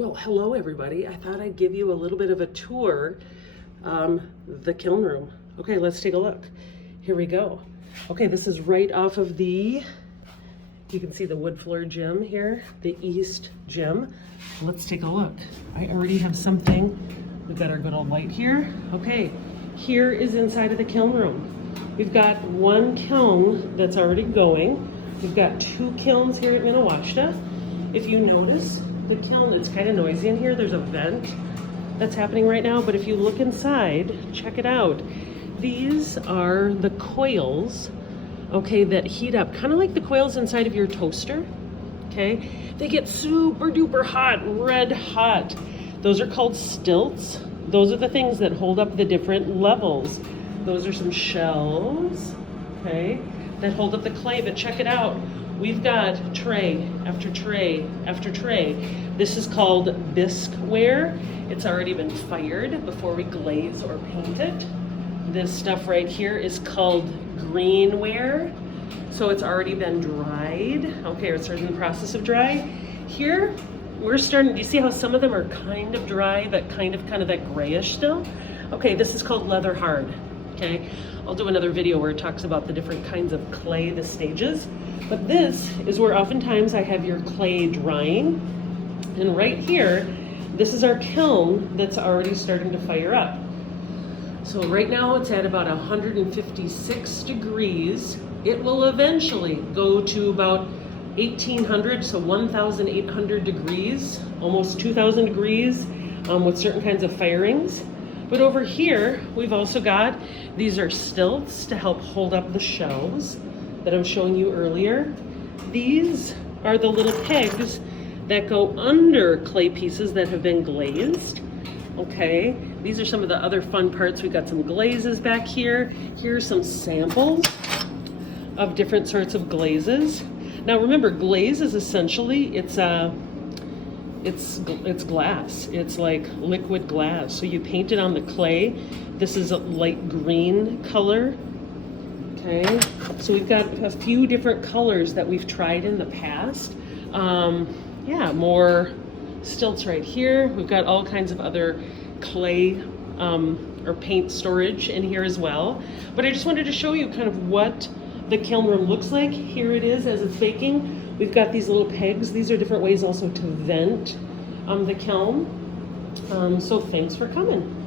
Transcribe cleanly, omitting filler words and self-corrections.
Well, hello everybody. I thought I'd give you a little bit of a tour, the kiln room. Okay, let's take a look. Here we go. Okay, this is right off of you can see the wood floor gym here, the east gym. Let's take a look. I already have something. We've got our good old light here. Okay, here is inside of the kiln room. We've got one kiln that's already going. We've got two kilns here at Minnewaska. If you notice, the kiln, it's kind of noisy in here. There's a vent that's happening right now, but if you look inside, check it out. These are the coils, okay, that heat up, kind of like the coils inside of your toaster, okay? They get super duper hot, red hot. Those are called stilts. Those are the things that hold up the different levels. Those are some shelves, okay, that hold up the clay, but check it out. We've got tray after tray after tray. This is called bisqueware. It's already been fired before we glaze or paint it. This stuff right here is called greenware. So it's already been dried. Okay, it's already in the process of dry. Here, we're starting, do you see how some of them are kind of dry, but kind of that grayish still? Okay, this is called leather hard, okay? I'll do another video where it talks about the different kinds of clay, the stages. But this is where oftentimes I have your clay drying. And right here, this is our kiln that's already starting to fire up. So right now it's at about 156 degrees. It will eventually go to about 1800, so 1,800 degrees, almost 2,000 degrees with certain kinds of firings. But over here, we've also got, these are stilts to help hold up the shelves that I was showing you earlier. These are the little pegs that go under clay pieces that have been glazed. Okay, these are some of the other fun parts. We've got some glazes back here. Here's some samples of different sorts of glazes. Now remember, glaze is essentially, it's glass. It's like liquid glass. So you paint it on the clay. This is a light green color. Okay, so we've got a few different colors that we've tried in the past. Yeah, more stilts right here. We've got all kinds of other clay or paint storage in here as well. But I just wanted to show you kind of what the kiln room looks like. Here it is as it's baking. We've got these little pegs. These are different ways also to vent the kiln. So thanks for coming.